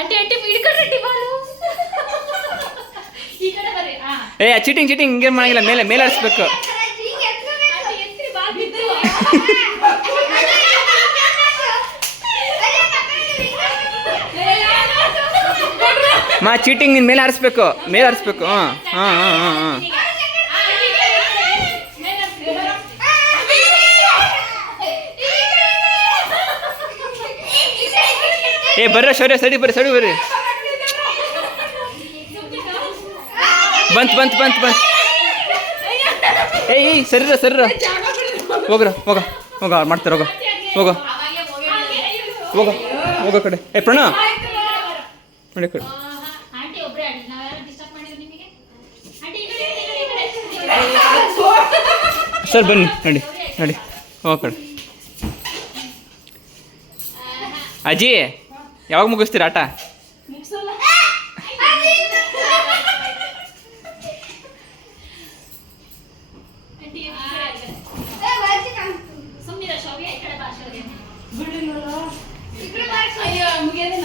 Aunty aunty ಹಿಡ್ಕೊಂಡ್ರಿ Balu ಈ ಕಡೆ ಬರ್ರಿ. ಏ ಚೀಟಿಂಗ್ ಚೀಟಿಂಗ್ ಹಿಂಗೆ ಮಾಡಂಗಿಲ್ಲ, ಮೇಲೆ ಮೇಲೆ ಆಡಿಸ್ಬೇಕು. ಮಾ ಚೀಟಿಂಗ್ ನಿನ್ನ ಮೇಲೆ ಆಡಿಸ್ಬೇಕು, ಮೇಲೆ ಆಡಿಸ್ಬೇಕು. ಹಾಂ ಹಾಂ ಹಾಂ ಹಾಂ ಹಾಂ. ಏ ಬರ್ರ ಶೌರ್ಯ, ಸಡಿ ಬರ್ರಿ ಸಡಿ ಬರ್ರಿ. ಬಂತು ಬಂತು ಬಂತು ಬಂತು. ಏಯ್ ಸರಿರ ಸರಿರ, ಹೋಗ್ರ ಹೋಗ ಹೋಗ, ಅವ್ರು ಮಾಡ್ತಾರೆ. ಹೋಗ ಹೋಗ ಹೋಗ ಹೋಗೋ ಕಡೆ. ಏ ಪ್ರಣವ್ ನೋಡಿ ಕಡೆ. ಸರ್ ಬನ್ನಿ, ನಡಿ ನಡಿ ಹೋಗೋ ಕಡೆ. ಅಜ್ಜಿ ಯಾವಾಗ ಮುಗಿಸ್ತೀರ ಆಟ? ಅಯ್ಯೋ ಮುಗಿಯೋದೇ